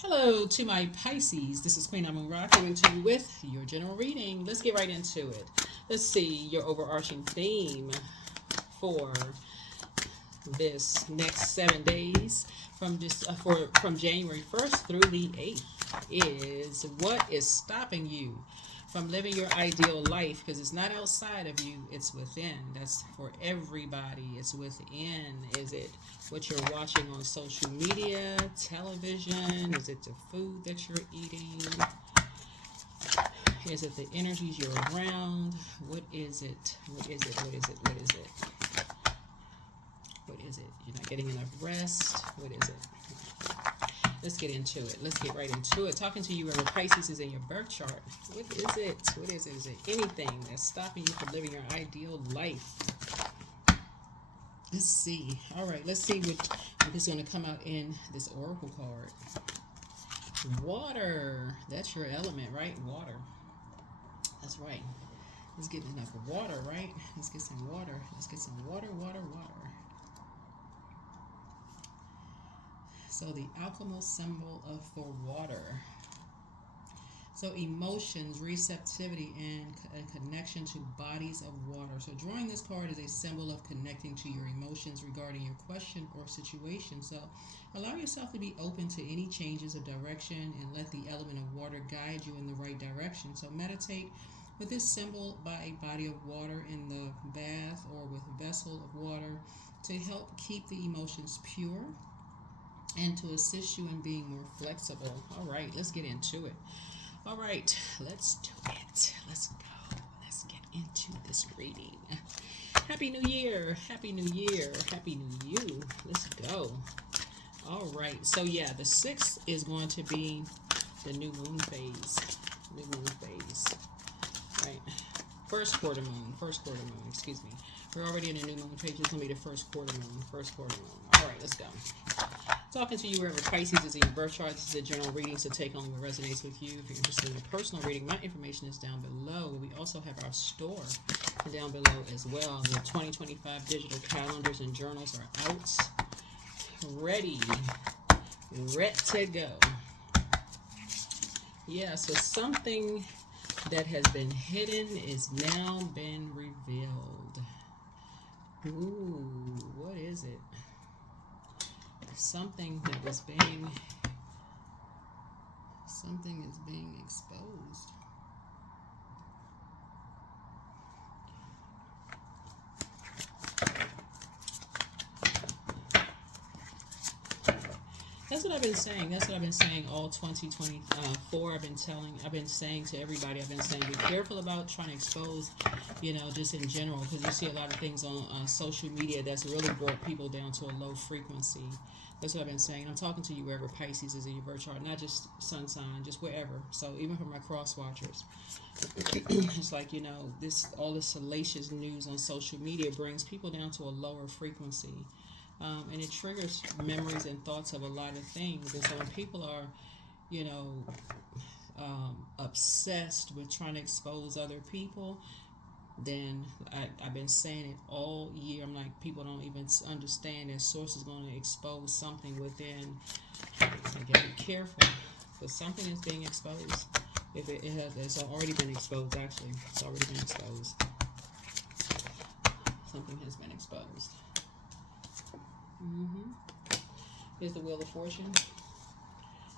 Hello to my Pisces. This is Queen Amun Ra coming to you with your general reading. Let's get right into it. Let's see your overarching theme for this next 7 days from January 1st through the 8th is what is stopping you from living your ideal life, because it's not outside of you, it's within. That's for everybody. It's within. Is it what you're watching on social media, television? Is it the food that you're eating? Is it the energies you're around? What is it? What is it? What is it? What is it? What is it? You're not getting enough rest. What is it? Let's get into it. Let's get right into it. Talking to you wherever Pisces is in your birth chart. What is it? What is it? Is it anything that's stopping you from living your ideal life? Let's see. All right. Let's see what is going to come out in this oracle card. Water. That's your element, right? Water. That's right. Let's get enough water, right? Let's get some water. Let's get some water, water, water. So the alchemical symbol for water. So emotions, receptivity, and a connection to bodies of water. So drawing this card is a symbol of connecting to your emotions regarding your question or situation. So allow yourself to be open to any changes of direction and let the element of water guide you in the right direction. So meditate with this symbol by a body of water in the bath or with a vessel of water to help keep the emotions pure and to assist you in being more flexible. All right, let's get into it. All right, let's do it. Let's go. Let's get into this reading. Happy New Year. Happy New Year. Happy New You. Let's go. All right, so yeah, the 6th is going to be the new moon phase. New moon phase. Right. First quarter moon, excuse me. We're already in a new moon phase. It's going to be the first quarter moon. All right, let's go. Talking to you wherever Pisces is in your birth chart. This is a general reading, so take on what resonates with you. If you're interested in a personal reading, my information is down below. We also have our store down below as well. The 2025 digital calendars and journals are out. Ready to go. Yeah, so something that has been hidden is now been revealed. Ooh, what is it? Something is being exposed. That's what I've been saying. That's what I've been saying all 2024. I've been saying to everybody, I've been saying, be careful about trying to expose, just in general, because you see a lot of things on social media that's really brought people down to a low frequency. That's what I've been saying. I'm talking to you wherever Pisces is in your birth chart, not just sun sign, just wherever. So even for my cross watchers, it's like, all this salacious news on social media brings people down to a lower frequency. And it triggers memories and thoughts of a lot of things. And so when people are, obsessed with trying to expose other people, then I've been saying it all year. I'm like, people don't even understand that source is going to expose something within. So you got to be careful. But something is being exposed. If it's already been exposed, actually. It's already been exposed. Something has been exposed. Here's the Wheel of Fortune.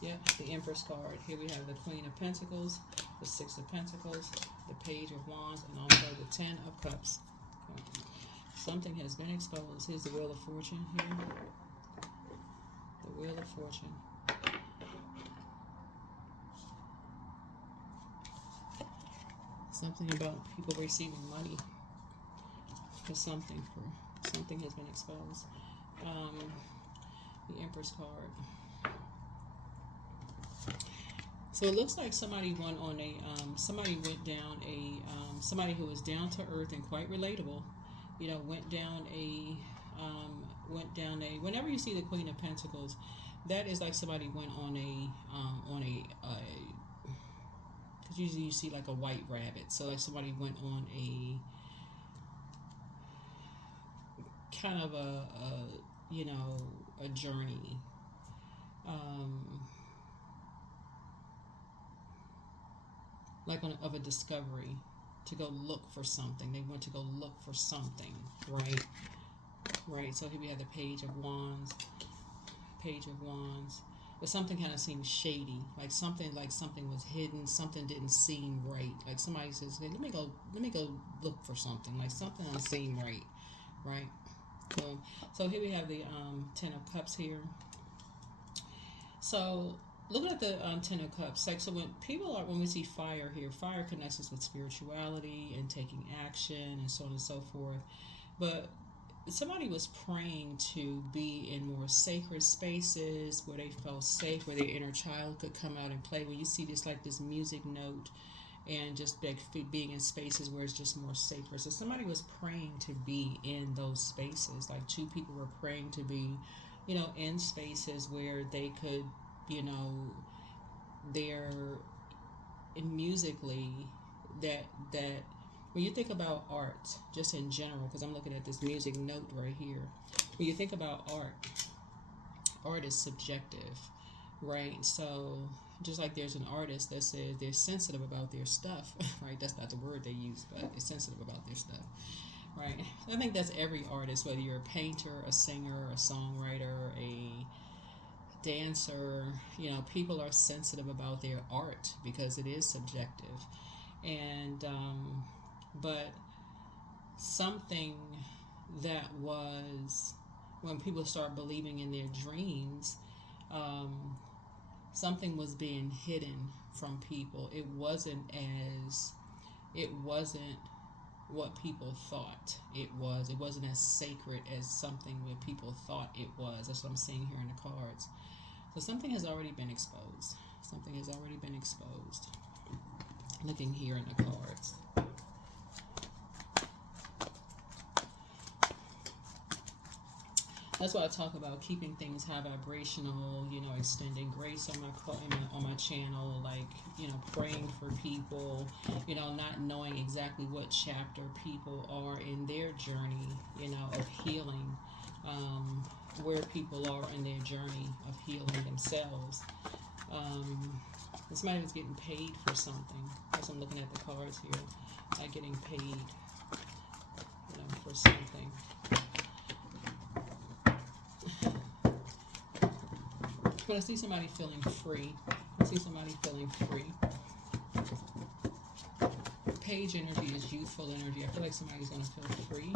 Yep, the Empress card. Here we have the Queen of Pentacles, the Six of Pentacles, the Page of Wands, and also the Ten of Cups. Okay. Something has been exposed. Here's the Wheel of Fortune here. The Wheel of Fortune. Something about people receiving money for something. Something has been exposed. The Empress card. So it looks like somebody went on somebody went down somebody who was down to earth and quite relatable, went down whenever you see the Queen of Pentacles, that is like somebody went on because usually you see like a white rabbit, so like somebody went on a kind of a journey. like of a discovery, to go look for something. They went to go look for something, right? Right. So here we have the Page of Wands. Page of Wands. But something kind of seems shady, like something was hidden, something didn't seem right. Like somebody says, "Hey, let me go look for something." Like something doesn't seem right, right? So here we have the Ten of Cups here. So looking at the Ten of Cups, like so when we see fire here, fire connects us with spirituality and taking action and so on and so forth. But somebody was praying to be in more sacred spaces where they felt safe, where their inner child could come out and play. When you see this like this music note, and just like being in spaces where it's just more sacred. So somebody was praying to be in those spaces. Like two people were praying to be, in spaces where they could, they're musically that when you think about art, just in general, because I'm looking at this music note right here. When you think about art is subjective, right? So just like there's an artist that says they're sensitive about their stuff, right? That's not the word they use, but they're sensitive about their stuff, right? I think that's every artist, whether you're a painter, a singer, a songwriter, a dancer, people are sensitive about their art because it is subjective. And but something that was, when people start believing in their dreams, something was being hidden from people. It wasn't what people thought it was. It wasn't as sacred as something that people thought it was. That's what I'm seeing here in the cards. So something has already been exposed. Something has already been exposed. Looking here in the cards. That's why I talk about keeping things high vibrational, extending grace on my channel, like, praying for people, not knowing exactly what chapter people are in their journey, of healing, where people are in their journey of healing themselves. Somebody was getting paid for something. As I'm looking at the cards here, like getting paid, for something. But I see somebody feeling free. Page energy is youthful energy. I feel like somebody's going to feel free.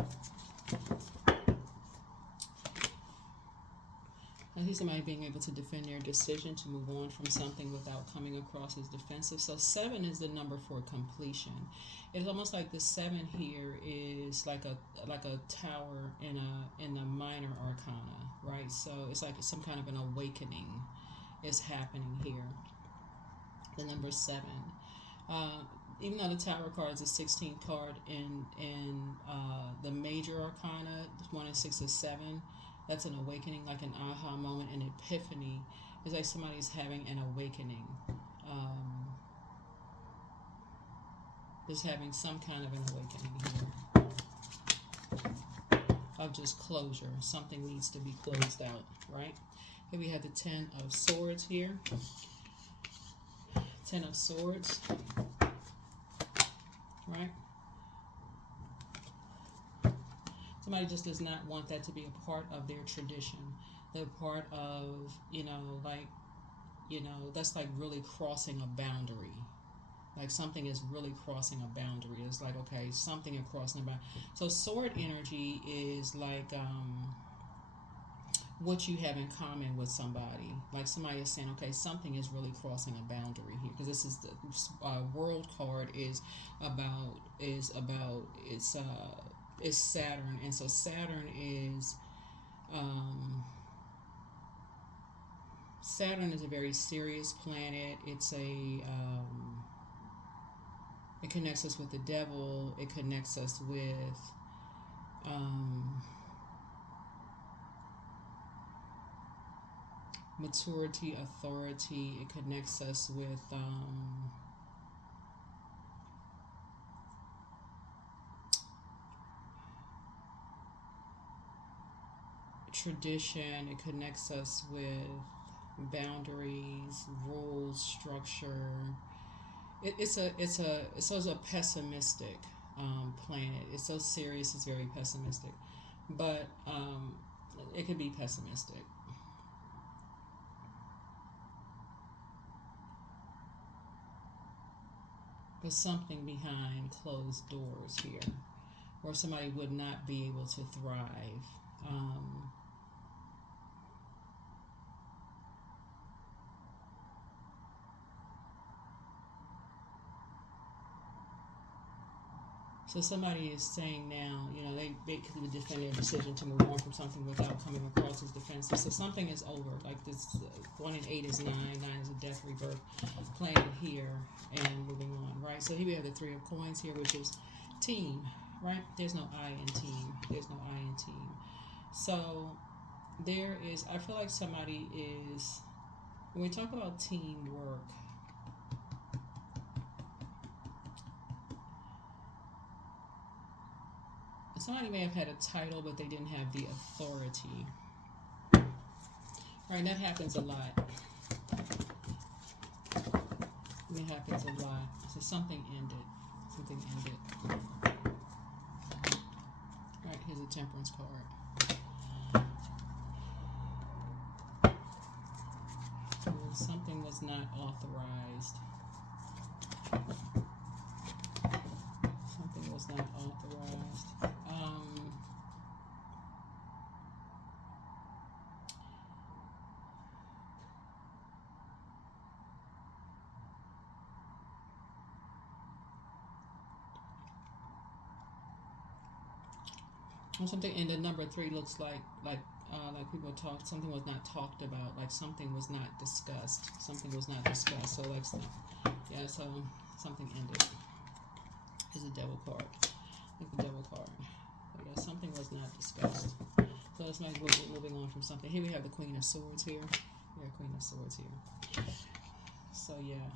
I see somebody being able to defend their decision to move on from something without coming across as defensive. So 7 is the number for completion. It's almost like the 7 here is like a tower in a minor arcana, right? So it's like some kind of an awakening is happening here. The number 7. Even though the Tower card is a 16th card in the major arcana, 1 and 6 is 7. That's an awakening, like an aha moment, an epiphany. It's like somebody's having an awakening. Just having some kind of an awakening here. Of just closure. Something needs to be closed out, right? Here we have the 10 of Swords here. 10 of Swords. Right? Somebody just does not want that to be a part of their tradition. They're part of, that's like really crossing a boundary. Like something is really crossing a boundary. It's like, okay, something is crossing a boundary. So sword energy is like what you have in common with somebody. Like somebody is saying, okay, something is really crossing a boundary here. Because this is the world card is Saturn. And so Saturn is a very serious planet. It connects us with the devil. It connects us with maturity, authority. It connects us with tradition. It connects us with boundaries, rules, structure. it's also a pessimistic planet. It's so serious. It's very pessimistic, but it could be pessimistic. But something behind closed doors here, where somebody would not be able to thrive. Um, So somebody is saying now, they could defend their decision to move on from something without coming across as defensive. So something is over. Like this, 1 and 8 is 9. 9 is a death rebirth planet here and moving on, right? So here we have the 3 of coins here, which is team, right? There's no I in team. There's no I in team. So there is, I feel like somebody is, when we talk about teamwork, somebody may have had a title, but they didn't have the authority. Right, that happens a lot. It happens a lot. So something ended. Something ended. Right, here's a temperance card. Something was not authorized. Something was not authorized. Something, and the number 3 looks like people talk. Something was not talked about. Like something was not discussed. Something was not discussed. So yeah. So something ended. Is a devil card. Like the devil card. So yeah, something was not discussed. So it's like we're moving on from something. Here we have the Queen of Swords here. Yeah, Queen of Swords here. So yeah.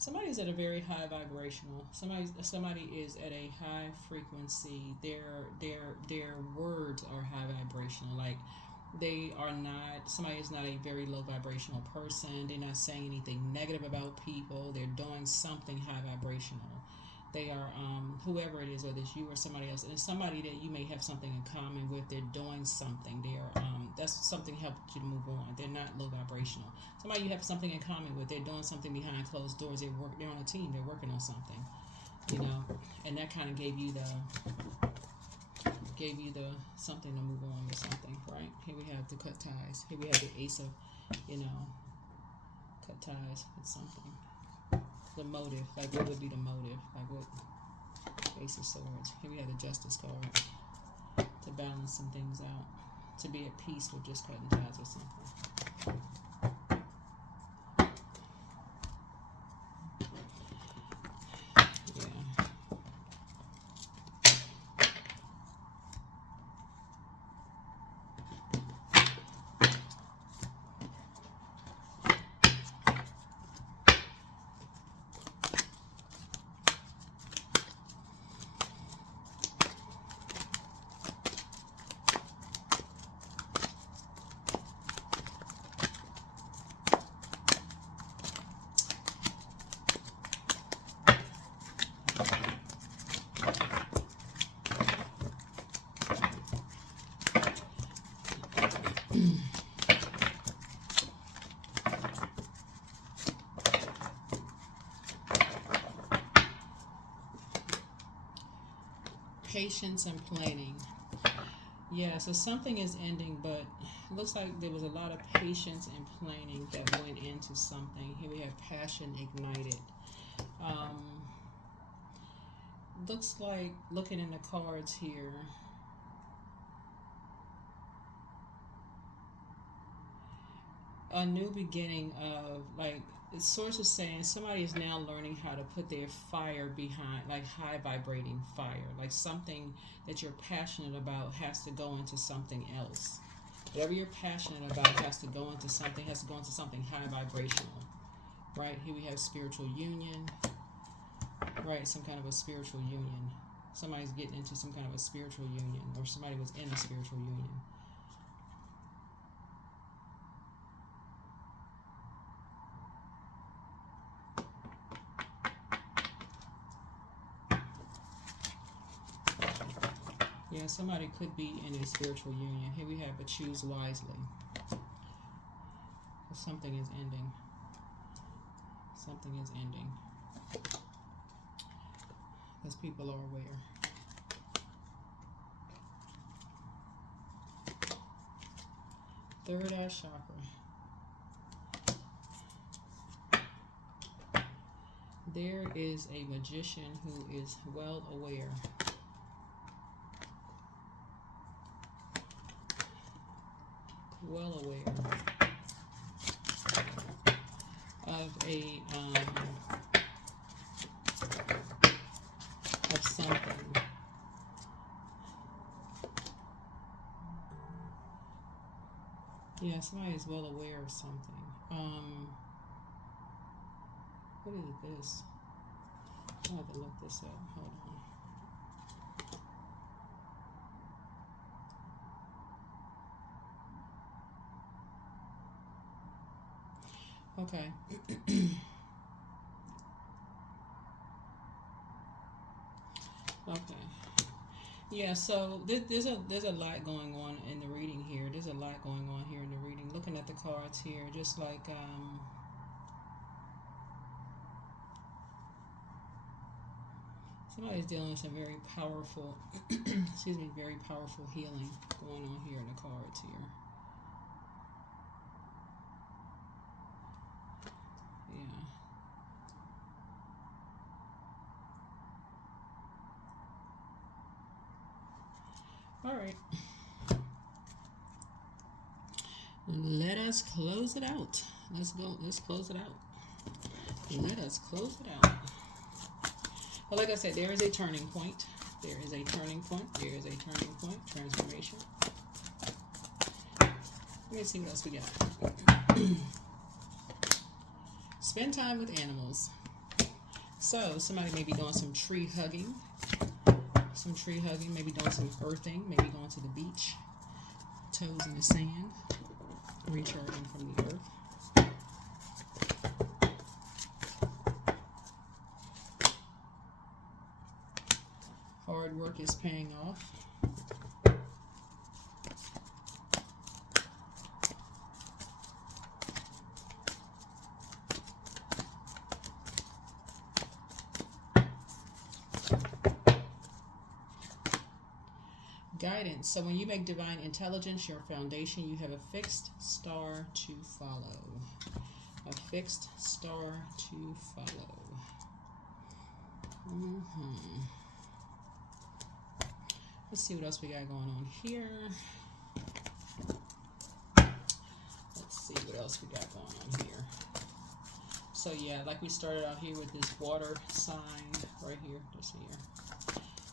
Somebody's at a very high vibrational. Somebody is at a high frequency. Their words are high vibrational. Like they are not. Somebody is not a very low vibrational person. They're not saying anything negative about people. They're doing something high vibrational. They are whoever it is, whether it's you or somebody else, and it's somebody that you may have something in common with. They're doing something. They're that's something helped you to move on. They're not low vibrational. Somebody you have something in common with. They're doing something behind closed doors. They're on a team. They're working on something, and that kind of gave you the something to move on with something, right? Here we have the cut ties. Here we have the ace of, cut ties with something. The motive, like what would be the motive? Like what? Ace of Swords. Here we have the Justice card to balance some things out, to be at peace with just cutting ties with something. Patience and planning. Yeah, so something is ending, but it looks like there was a lot of patience and planning that went into something. Here we have passion ignited. Looks like, looking in the cards here, a new beginning of, like, the source is saying somebody is now learning how to put their fire behind, like high vibrating fire, like something that you're passionate about has to go into something else. Whatever you're passionate about has to go into something high vibrational, right? Here we have spiritual union, right? Some kind of a spiritual union. Somebody's getting into some kind of a spiritual union, or somebody was in a spiritual union. Yeah, somebody could be in a spiritual union. Here we have, but choose wisely. Something is ending. Something is ending. Because people are aware. Third eye chakra. There is a magician who is well aware. Well aware of of something. Yeah, somebody is well aware of something. What is this? I have to look this up. Hold on. Okay. Okay. Yeah, so there's a lot going on in the reading here. There's a lot going on here in the reading. Looking at the cards here, just like somebody's dealing with some very powerful, excuse me, very powerful healing going on here in the cards here. Yeah. All right. Let us close it out. Let's go. Let's close it out. Let us close it out. Well, like I said, there is a turning point. There is a turning point. There is a turning point. Transformation. Let me see what else we got. Spend time with animals. So somebody may be doing some tree hugging. Maybe doing some earthing. Maybe going to the beach. Toes in the sand. Recharging from the earth. Hard work is paying off. Guidance. So when you make divine intelligence your foundation, you have a fixed star to follow. A fixed star to follow. Let's see what else we got going on here. Let's see what else we got going on here. So yeah, like we started out here with this water sign right here, just here.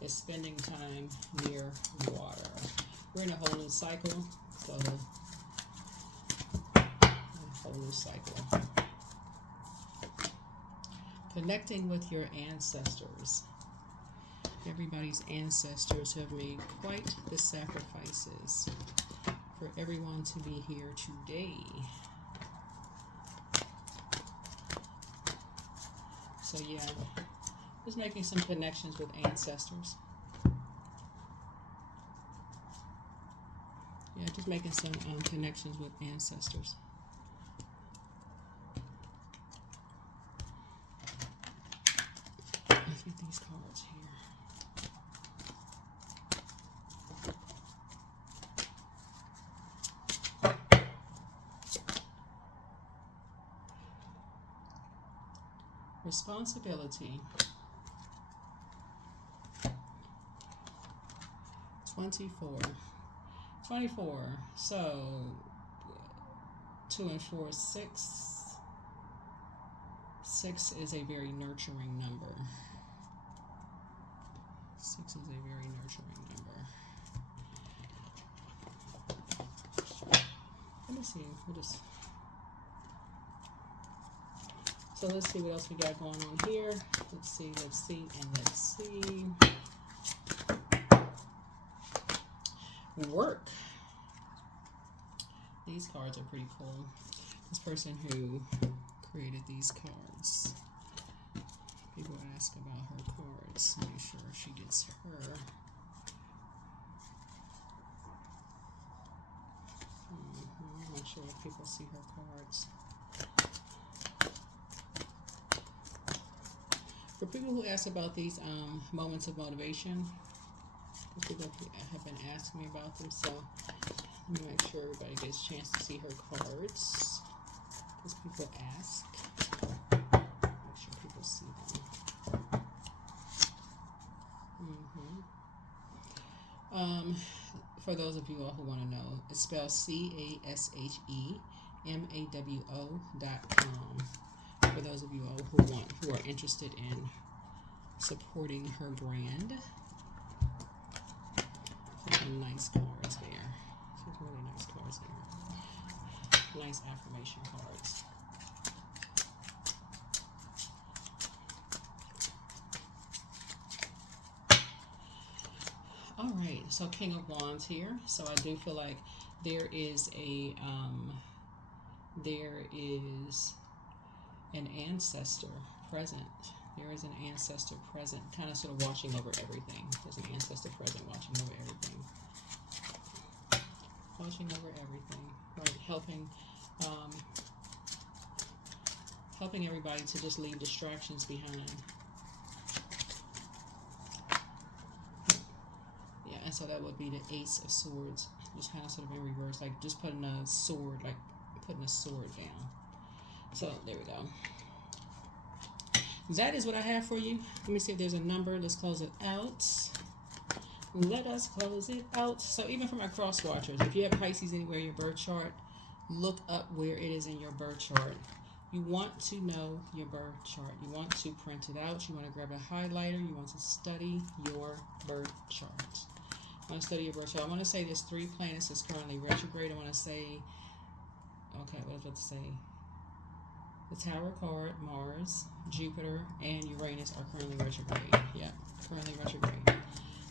Is spending time near water. We're in a whole new cycle, so a whole new cycle. Connecting with your ancestors. Everybody's ancestors have made quite the sacrifices for everyone to be here today. So yeah, just making some connections with ancestors. Yeah, just making some connections with ancestors. Let's get these cards here. Responsibility. 24. So 2 and 4 is 6. 6 is a very nurturing number. 6 is a very nurturing number. Let me see. So let's see what else we got going on here. Let's see, and let's see. Work. These cards are pretty cool. This person who created these cards. People ask about her cards. Make sure she gets her. sure if people see her cards. For people who ask about these moments of motivation, people have been asking me about them, so let me make sure everybody gets a chance to see her cards. Because people ask. Make sure people see them. For those of you all who want to know, it's spelled CASHEMAWO.com. For those of you all who are interested in supporting her brand. Some nice cards there. Some really nice cards there. Nice affirmation cards. All right, so King of Wands here. So I do feel like there is an ancestor present. There is an ancestor present, kind of sort of watching over everything. There's an ancestor present watching over everything. Watching over everything, right? Helping everybody to just leave distractions behind. Yeah, and so that would be the Ace of Swords, just kind of sort of in reverse, like just putting a sword down. So there we go. That is what I have for you. Let me see if there's a number. Let's close it out. Let us close it out. So even for my cross watchers, if you have Pisces anywhere in your birth chart, look up where it is in your birth chart. You want to know your birth chart. You want to print it out. You want to grab a highlighter. You want to study your birth chart. I want to study your birth chart. I want to say there's 3 planets that's currently retrograde. I want to say, okay, what was I about to say? The Tower card, Mars, Jupiter, and Uranus are currently retrograde. Yeah, currently retrograde.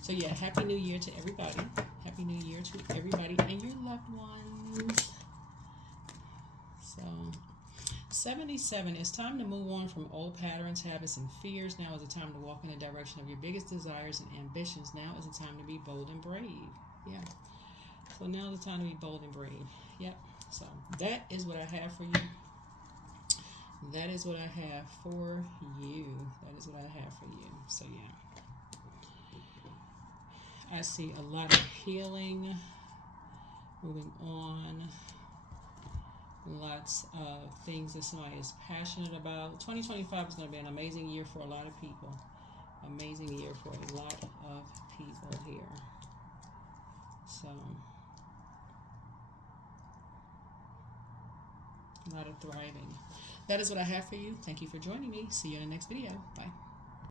So yeah, Happy New Year to everybody. Happy New Year to everybody and your loved ones. So, 77, it's time to move on from old patterns, habits, and fears. Now is the time to walk in the direction of your biggest desires and ambitions. Now is the time to be bold and brave. Yeah. So now is the time to be bold and brave. Yep. So that is what I have for you. That is what I have for you. That is what I have for you. So yeah. I see a lot of healing. Moving on. Lots of things that somebody is passionate about. 2025 is going to be an amazing year for a lot of people. Amazing year for a lot of people here. So, a lot of thriving. That is what I have for you. Thank you for joining me. See you in the next video. Bye.